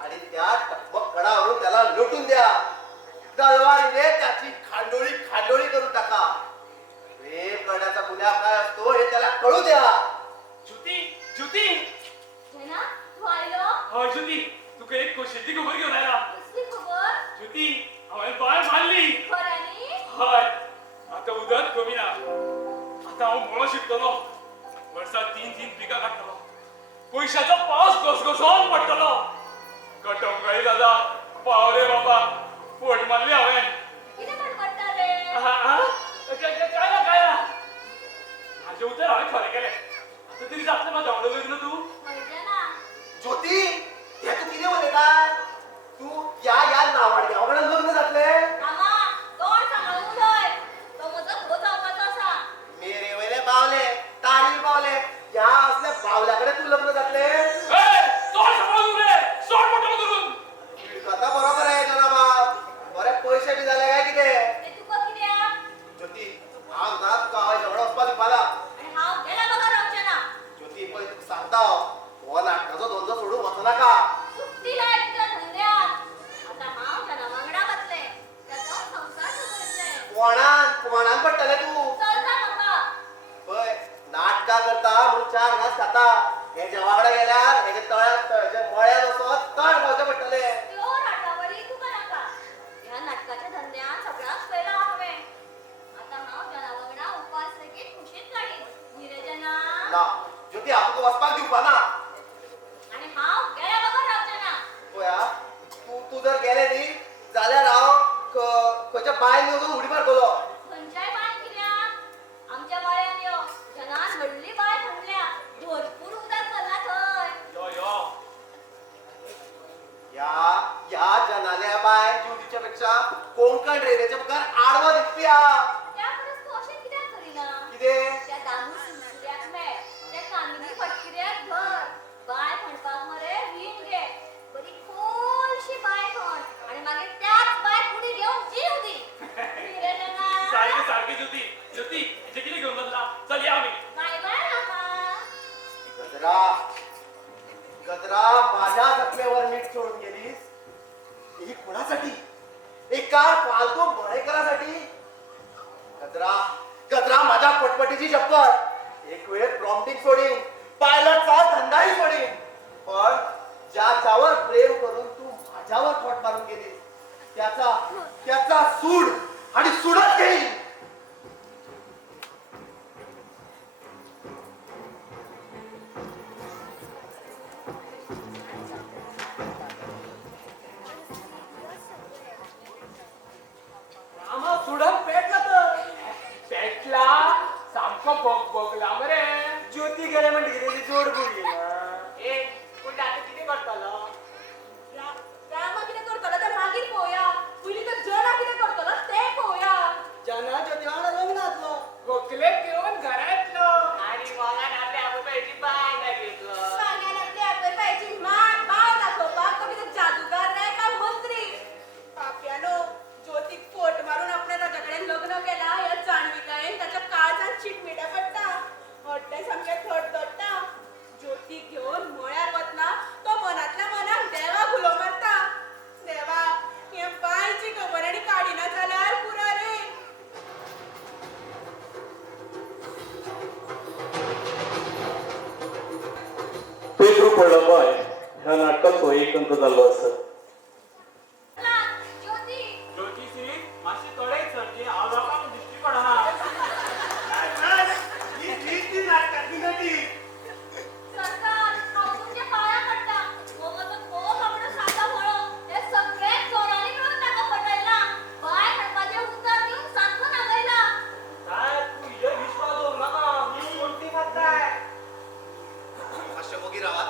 आणि त्या टकमक कडावरून त्याला लुटून द्या तलवारीने त्याची खांडोळी करून टाका प्रेम करण्याचा गुन्हा काय असतो हे त्याला कळू द्या ज्योती जेना, तू आयलो? हय ज्योती तुका एक खोशेची खबर घेऊन आयला कसली खबर? ज्योती हांवें बाय मारली खऱ्यांनी? हय आता उदक कमी ना आता हांव मळो शिकतलो वर्सा 3 पिकां काडटलो पयशाचो पावस घसघसोन पडटलो कटंगळी दादा पाव रे बाबा फोट मारली हांवें कितें म्हणटा रे? काय ना माझे उतर हांवें खरें केलें आता तरी जातलें म्हाज्या वांगडा लग्न तूं म्हणजे ना. ज्योती हे तू कितें उलयता तू या नावाडग्या वांगडा लग्न जातलें रामा, तोंड सांबाळून उलय. तो म्हजो घोव जावपाचो आसा. मेरे वयले बावले तारीर बावले या असल्या बावल्याकडे तू लग्न जातले सोड सांभाळून रे सोड मोठं करून कथा बरोबर आहे जनाबा बरे पैसे बी झाले काय कितें ते तुका कित्याक? ज्योती हांव ना तुका हय झगडो वचपा दिवपाला आनी हांव गेला बघा रावचें ना. ज्योती पळय तुका सांगता हो नाटकाचो धंदो सोडून वचनाका सुट्टी लाय तुज्या धंद्याक. आतां हांव जना वांगडा वतलें. ताचो संसार सुकयतलें. कोणान पडटले तू चलता म्हाका. पळय नाटकां करता म्हणून 4 घास खाता हेच्या वांगडा गेल्यार हेजे तळ्यात हेजे मळ्यात वचत तळ खावचे पडटले त्यो राटावळी तुका नाका. ह्या नाटकाच्या धंद्यान सगळ्याक पयला हांवें. आतां हांव जना वांगडा उपास लेगीत खुशीत काडीन. न्ही रे जना? ना ज्योती हांव तुका वचपाक दिवपाना आनी हांव गेल्या बघा रावचें ना. पळया तू जर गेले न्ही जाल्यार हांव खंयच्या बांयन वचून उडी मारतलो खंयच्याय बांय कित्याक? आमच्या मळ्यान यो. जनान व्हडली बांय खणल्या. भरपूर उदक भरला थंय. यो या जनाल्या बाय ज्योतीच्या पेक्षा कोंकण रेल्वेच्या मुखार आडवो दिसपी त्या परस तूं अशें कित्याक करिना? कितें त्या दामू सुंसुऱ्याक मेळ. त्या कामिनी फटकिऱ्याक धर. बांय खणपाक मरे रीण घे. बरी खोलशी बांय खण. आनी मागीर त्याच बांय कुडी घेवन जीव दी. न्ही रे जना? सारकी ज्योती हेजे कितें घेऊन बसला चल या आमी बाय बाय रामा. गजरा माझ्या जखमेवर मीठ सोडून गेलीस ही कुणासाठी एका फालतू मळेकरासाठी गजरा माझ्या पटपटीची शपथ एक वेळ प्रॉम्प्टिंग सोडीन पायलटचा धंदाही सोडीन पण ज्याच्यावर प्रेम करून तू माझ्यावर खोट मारून गेलीस त्याचा सूड आणि सुडत घेईन आम्हा सुडम पेटला तर पेटला सामको भोगला मरे ज्योती गेले म्हणजे किती जोड बुडली ना ए पण आता किती करतलो रामा कितें करतलो तें मागीर पळोवया. पयलीं तो जना कितें करतलो तें पळोवया. जना ज्योती वांगडा लग्नातलो गोखले घेऊन घरा येतलो आणि वांगान आपल्या आबोबाईची बांगडा घेतलो मागेन आपली आपली बायची माग बाव दाखोवपाक तो कितें जादूगार रे काय मंत्री? पाप्यानो, ज्योतीक फोट मारून आपल्या ताच्या कडेन लग्न केला ह्या जाणविकायेन ताच्या काळजान चिटमिट्या पडटा. हड्डे सामके थरथरता. ज्योतीक घेवन मळ्यार वतना तो मनांतल्या मनाक देवाक उलो मारता. देवा, हे बायची खबर आनी काडिना जाल्यार पुरो रे. पेट्रो पडला बाय ह्या नाटकाचो एक अंक जाल्लो आसा ज्योती ज्योतिषी मातशी कळयत सरची हांव लोकांक दिश्टी पडना ही ती नाटकातली नटी सरकार, हांव तुमच्या पांयां पडटा. हो म्हजो घोव बाबडो साता म्हणो. हे सगळे चोरांनी मेळून ताका फटयला. बाय खणपाचें उतर दिवन सारको नागयला. काय तू हिजेर विश्वास दवरूं नाका कोणती म्हणताय मातशे मोगी रावात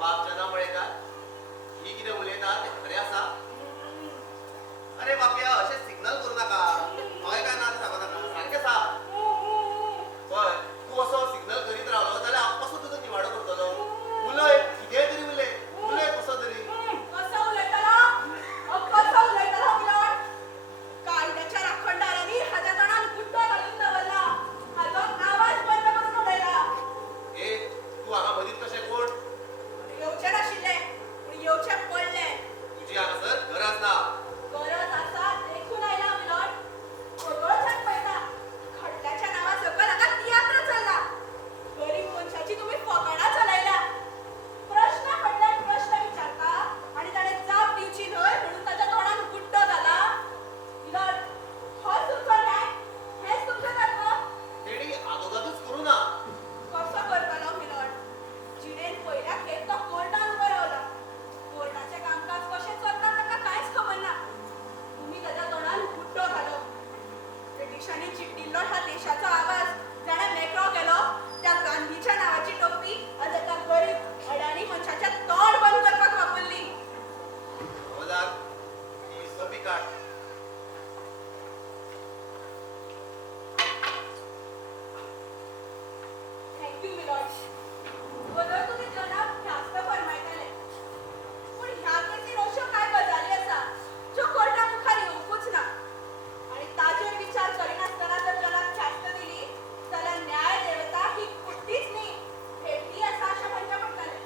बाप जना मळेकार ही कितें उलयता तें खरें आसा? अरे बापया अशें सिग्नल करू नाका. हय काय ना तें सांगू नाका. सारकें सांग. पळय तूं असो सिग्नल करीत रावलो जाल्यार कसो तुजो निवाडो करतलो? उलय कितेंय तरी उलय. उलय कसो तरी. कसं उलयतलो? कसं उलयतलो मिलोड? कायद्याच्या राखणदारांनी हाच्या तोंडात गुड्डो घालून दवरला. हाचो आवाज बंद करून उडयला. ए तूं हांगा मदींच कशें कोण? येवचे नाशिल्ले पूण येवचे पडले. तुजी हांगासर गरज ना. गरज आसा देखून आयला मिलोड. सगळ्याच्यान पळयता खटल्याच्या नांवा सकयल हांगा तियात्र चल्ला. गरीब मनशाची तुमी फकाणां चलयल्या. प्रश्न फाटल्यान प्रश्न विचारता आनी ताणें जाप दिवची न्हय म्हणून ताच्या तोंडान गुड्डो घाला. मिलोड होच तुमचो न्याय? हेच तुमचें धर्म? तेणी आदोगादूच करूं ना. कसो करतलो मिलोड? जिणेन पयल्या खेप तो कोर्टान उबो रावला. कोर्टाचें कामकाज कशें चलता ताका कांयच खबर ना. तुमी ताच्या तोंडान गुड्डो घालो. ब्रिटिशांनी चिड्डिल्लो ह्या देशाचो आवाज जाणें मेकळो केलो त्या गांधीच्या नांवाची टोपी आज एका गरीब अडाणी मनशाचें तोंड बंद करपाक वापरली. अवजाक ही सोपी काड. Thank you milord. बदल तुमी जनाक ख्यास्त फरमायतले. पूण ह्या केसीन अश्यो कांय गजाली आसा ज्यो कोर्टा मुखार येवंकूच ना. आनी ताजेर विचार करिनासतना जर जनाक ख्यास्त दिली जाल्यार न्याय देवता ही कुट्टीच न्ही भेटली आसा अशें म्हणचें पडटलें.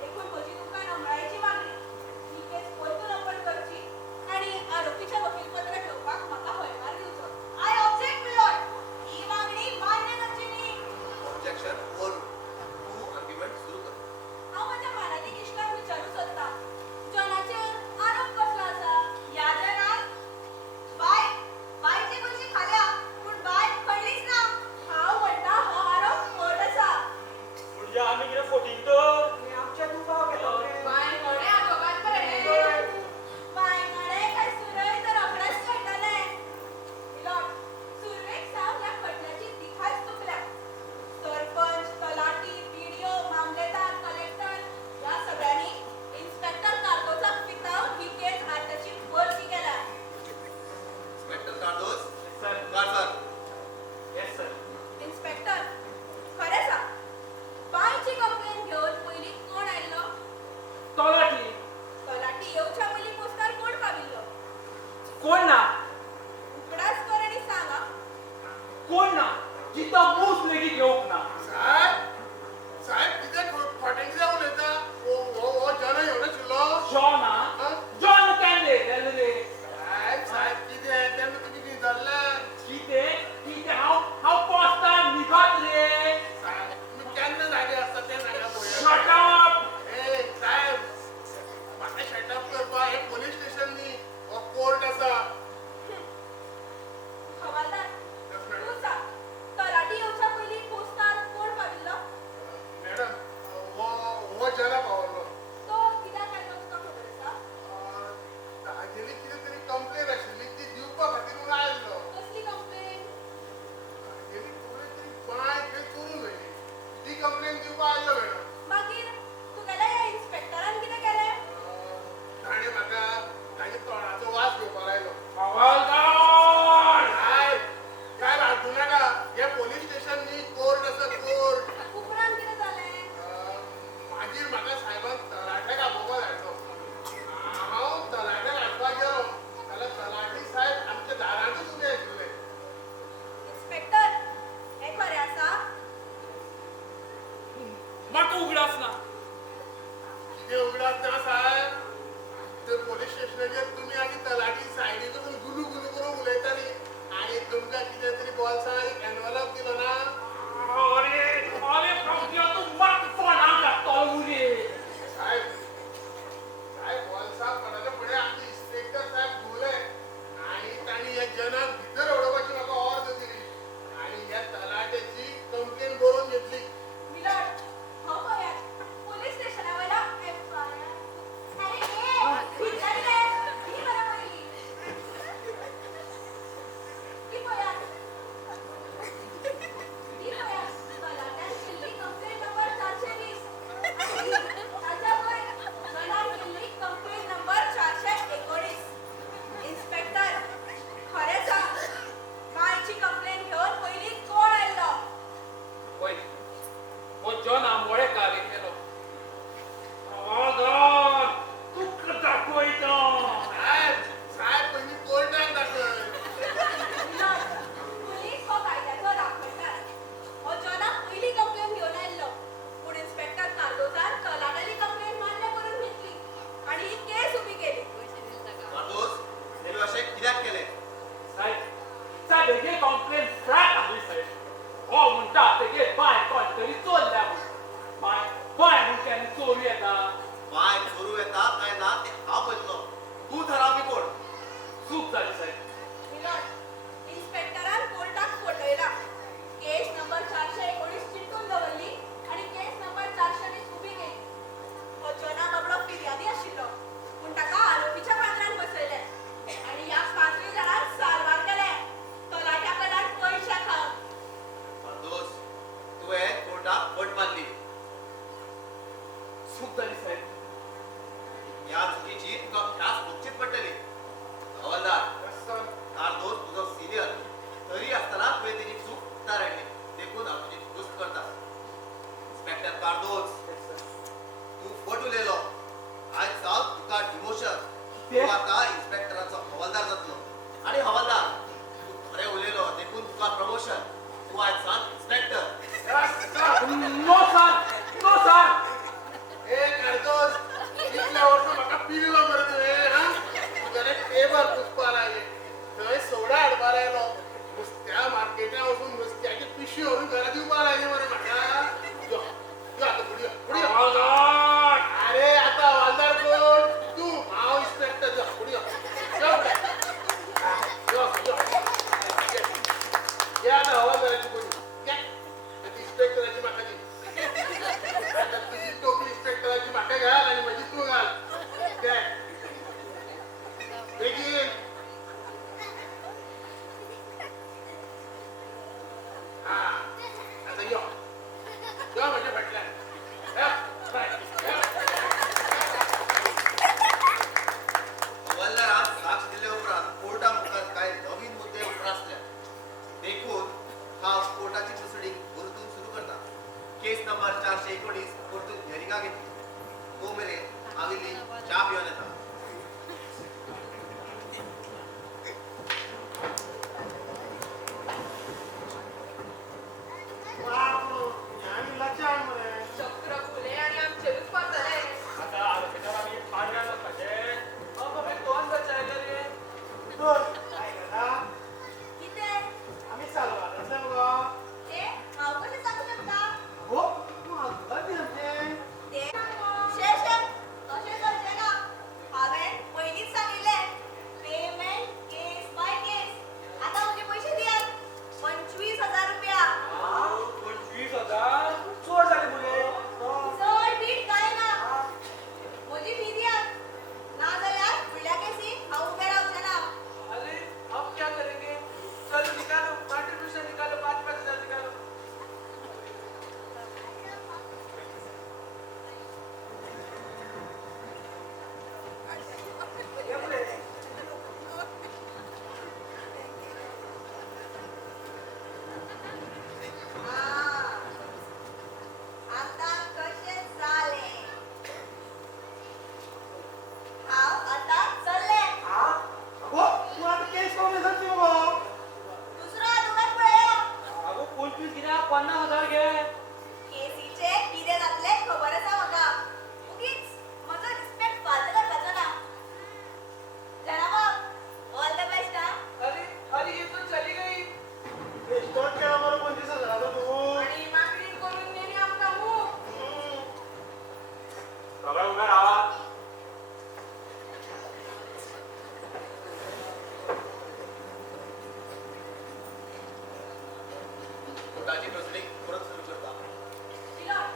देखून म्हजी तुमकां नमळायेची मागणी. ही केस परतून ओपन करची आनी आरोपीचें वकीलपत्र घेवपाक म्हाका हयकार दिवचो. I object milord. ही मागणी मान्य करची न्ही. Objection over. तूं आर्ग्युमेंट सुरू कर. हांव म्हज्या मानाधीक इश्टाक विचारूं सोदतां जॉनाचेर आरोप कसलो आसा? ह्या जनाक बायची कशी खाल्या पूण बाय कळलीच ना. हांव म्हणटा हो आरोप खोट आसा. म्हणजे आमी कितें फोटींग तर? बायकडे आदवोगाद बरे. बायकडे काय सुरय तर रोखडेच कळटले. मिलोड सुरवेक सावन ह्या खटल्याची दिखाच चुकल्या. सरपंच, तलाटी, PDO, मामलेदार, कलेक्टर ह्या सगळ्यांनी इन्स्पेक्टर कार्दोजाक पितावन ही केस आताची भरती केल्या. Inspector Cardoz sir. कारभार. Yes sir. इन्स्पेक्टर खरें सांग. बायची कंप्लेन घेवन पयलीं कोण आयल्लो? तलाठी. तलाटी येवच्या पयलीं पोस्टार कोण पाविल्लो? कोण ना? उगडास कर आनी सांग आं. कोण ना? जितो मूस लेगीत येवंक ना. साहेब कितें खोटें कितें उलयता? हो जन येवं नाशिल्लो? जॉन ना? जॉन केन्ना येयलेलो रे? साहेब कितें तेन्ना तुमी न्हिदल्ले? कितें हांव पोस्टार न्हिदत रे. तुमी केन्ना जागे आसता तें सांगा पळोवया. Shut up. ए साहेब म्हाका शटअप करपाक हे पोलीस स्टेशन न्ही हो कोर्ट आसा. हवालदार तूं सांग. तलाटी येवच्या पयलीं पोस्टार कोण पाविल्लो? मॅडम हो जना पावलो. तो कित्याक आयलो तुका खबर आसा? तागेली कितें तरी कंप्लेन आशिल्ली ती दिवपा खातीर म्हणून आयल्लो. कसली कंप्लेन? तागेली कोणें तरी बाय खंय चोरून व्हयली. ती कंप्लेन दिवपा आयल्लो मॅडम. मागीर तुगेल्या ह्या इन्स्पेक्टरान कितें केलें? ताणें म्हाका तागे तोंडाचो वास घेवपाक लायलो. हवालदार. काय वाटू नाका. हे पोलीस स्टेशन न्ही कोर्ट आसा कोर्ट. उपरांत कितें जालें? मागीर म्हाका साहेबान तलाट्याक आपोवपाक धाडलो. हांव तलाट्याक हाडपाक गेलो जाल्यार तलाटी साहेब आमच्या दारांतूच उबे आशिल्ले. इन्स्पेक्टर हें खरें आसा? म्हाका उगडास ना. कितें उगडास ना साहेब? तर पोलीस स्टेशनाचेर तुमी आनी तलाटी सायडीक वचून गुलू गुलू करून उलयताली आनी तुमकां कितें तरी बॉल्सान एक एनवलप दिलो ना? अरे पावतियो तूं म्हाका फोनाक घातलो रे. साहेब बॉल्सान कोणाच्या फुडें आमचे इन्स्पेक्टर साहेब घुंवले आनी तांणी ह्या जनाक भितर उडोवपाची म्हाका ऑर्डर दिली आनी ह्या तलाट्याची कंप्लेन बरोवन घेतली. मिलोड हो पळयात. पोलीस स्टेशना वयलो FIR. अरे ए भितर रे. ही बरं पयलीं. ही पळयात. केशी तुका ख्यास भोगचीच पडटली. हवालदार, कार्दोस तुझो सिनियर तरी आसतना तुवें तेजी चूक तारडली देखून हांव तुजी दुस्त करता. इन्स्पेक्टर कार्दोस, तू फट उलयलो. आयज सावन तुका डिमोशन. तू आतां इन्स्पेक्टराचो हवालदार जातलो. आनी हवालदार, तू खरें उलयलो देखून तुका प्रमोशन. तू आयज सावन inspector. No sir, no sir. ए कार्दोस, इतल्या वर्सां म्हाका पिल्लो मरे तुवें, हा? तुगेलें टेबल पुसपा लागे. थंय सोडा हाडपा लायलो. नुस्त्या मार्केटां वचून नुस्त्याची पिशवी व्हरून घरा दिवपा लायली मरे म्हाका. यो, यो आतां फुडें यो, फुडें यो. अरे आतां हवालदार कोण? तूं, हांव इन्स्पेक्टर. यो, फुडें यो. यो फुडें. यो, यो. घे आतां हवालदाराची बडी. घे. आतां इन्स्पेक्टराची म्हाका दी. आतां तुजी टोपली इन्स्पेक्टराची म्हाका घाल आनी म्हजी तूं घाल. घे. बेगीन. हा. आतां यो. यो म्हज्या फाटल्यान. यो, बाय. यो. हवालदारान साक्ष दिले उपरांत कोर्टा मुखार कांय नवीन मुद्दे उप्रासल्या. देखून हांव कोर्टाची प्रसिडींग परतून सुरू करता. केस नंबर 419 परतून हियरिंगाक येतली. तो मेरेन हांव इल्ली च्या पिवन येता. बापू, आमी लक्षान मरे. चक्र फुले आणि आमचेरूच पडतले. आता आरोग्याच्या आम्ही फाडणार पाहिजे. अब हमें कौन बचाएगा रे? दोन, काय करता? कितें? आमी सालवारांतले मगो. ते हांव कशें सांगू शकता? हो, तूं हागला ती आमचें. ते शे तशें करचें ना. हांवें पयलींच सांगिल्लें. Payment case by case. आतां म्हजे पयशे दियात. 25,000 रुपया. 25,000 चोर झाले मुले. चड बीट कांय ना. म्हजी फी दियात. नाजाल्यार फुडल्या केसीक हांव उबें रावचें ना. अरे अब क्या करेंगे? चलो निकालो, कंट्रीब्यूशन निकालो, 5-5 हजार निकालो. आता कशें जालें? हांव आतां चल्लें. हो, तूं आतां केस कोण जातली मगो. दुसरो आदवोगाद पळया. अगो 25 कित्याक 50,000 घे. केसीचे कितें जातलें खबर आसा म्हाका. उगीच म्हजो रिस्पेक्ट फाल्तू करपाचो ना. जनाब, ऑल द बेस्ट हा. अरे ये तो चली गई. स्टॉक केला मरे 25,000 तूं. आणि मागणी करून नेली आमकां मूग. सगळे उभे राहा. कोर्टाची प्रसिडींग परत सुरू करता. शिलॉट,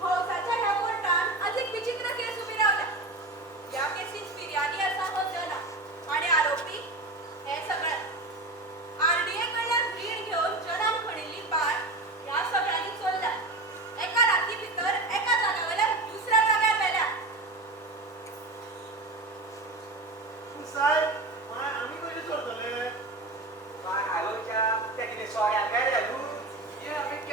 भोवसाच्या ह्या कोर्टान आज एक विचित्र केस उबी रावल्या. ह्या केसीत फिर्यादी आसा हो जना आणि आरोपी हे सगळे. आरडीए कडल्यान रीण घेवन जनान खणिल्ली बाट ह्या सगळ्यांनी चोरल्या. एका राती भितर एका जाग्यावयल्यान दुसऱ्या जाग्यार व्हेल्या. पूण साहेब, माय आमी कशें करतले? काय हालोच्या त्या किती सॉरी काय घालू? ये हमें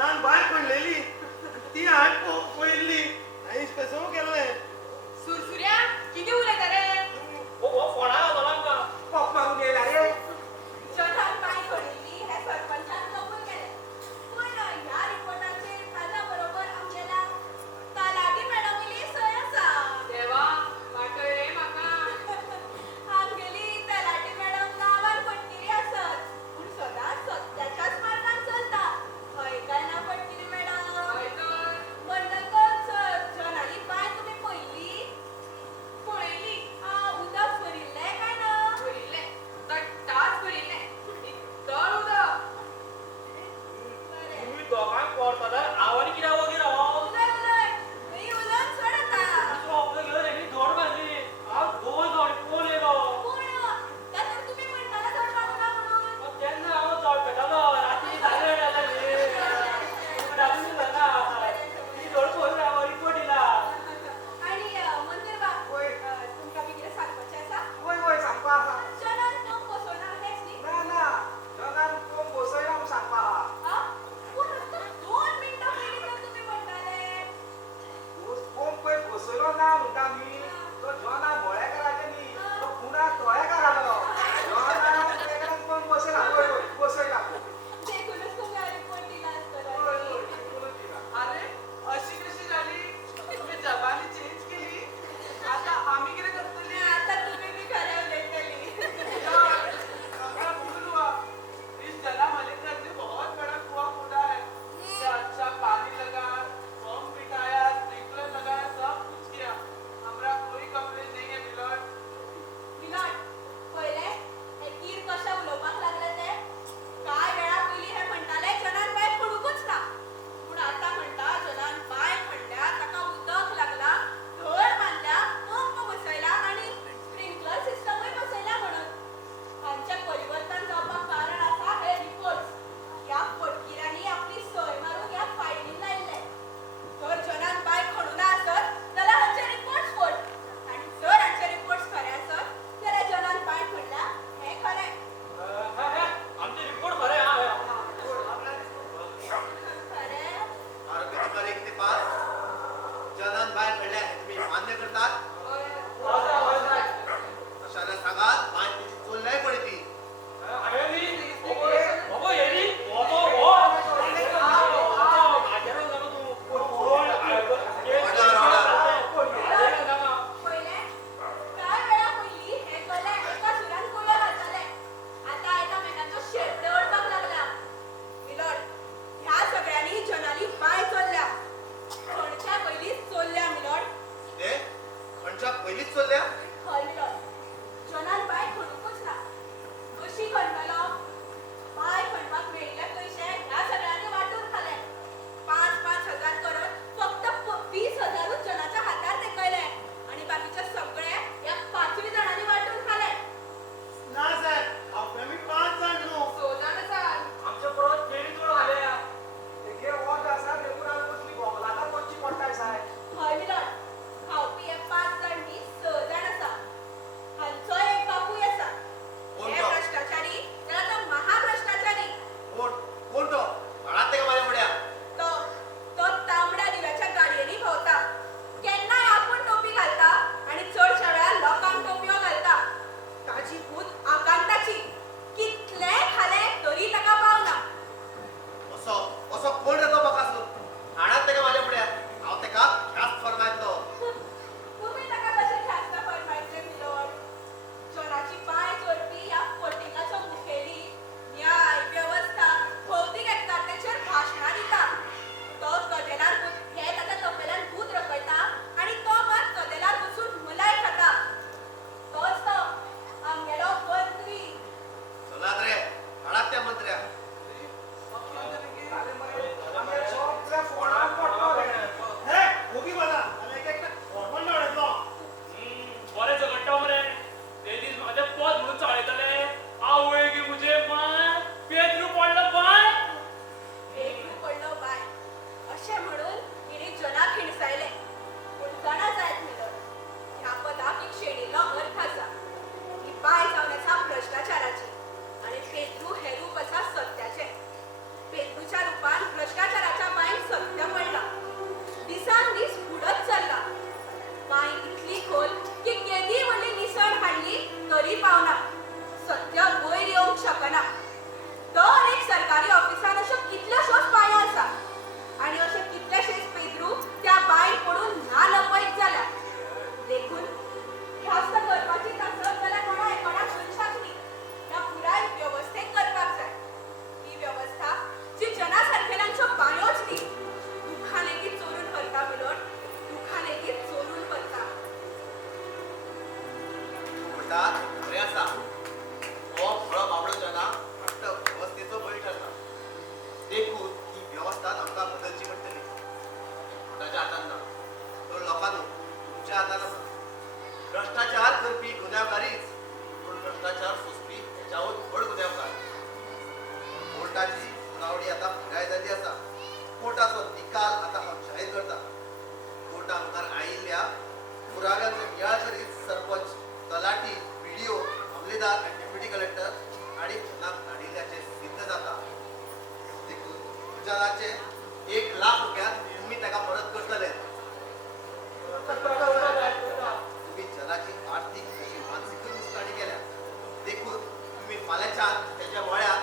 जोरान बाय पडलेली ती हांवें पळयल्ली हांवें स्पेसम केल्लें सुरसुऱ्या किती उलयता रे फोडा घालता पॉप मारून येयला रे जनान पांय पडिल्ली हे सरपंचान कबूल केलें पूण ह्या रिपोर्टाचेर ताज्या बरोबर आमगेल्या तलाटी मॅडमीली सय आसा देवा वाटय रे म्हाका आमगेली तलाटी मॅडम गांवान पडटिरी आसत पूण सदांच सत्याच्याच मार्गान चलता हय काय ना पडटिरी मॅडम हय तर म्हणटकच जनाली बाय तुमी पयली पळयली उदक भरिल्लें काय ना भरिल्लें तट्टाच भरिल्लें इतल उदक बरें तुम्ही दोगांक पडतल्यार आवानी कित्याक वगैरे उलय उलय खंय उलोवन सोड आतां दुसरो हप्तो घेवन एकली धोड मारली हांव दोन जोड पोल येयलो पूण तातूंत तुमी म्हणटाले चड वागना म्हणून तेन्ना हांव जोड पेटालो राती जाले जाल्यार राती जाना ती धोड पोल हांव रिपोर्ट दिला आनी मंदीर बा तुमकां बी कितें सांगपाचें आसा वय वय सांगपा आहा जनान तो बसोना तेच न्ही ना ना जनान कोण बसयना म्हूण सांगपा आहा पूण फक्त 2 मिनटां पयलीं तर तुमी म्हणटाले 1,00,000 तुम्ही त्याला परत करतले. तुम्ही जनाची आर्थिक अशी मानसिक नुकसानी केल्या देखून तुम्ही फाल्याच्या त्याच्या मळ्यात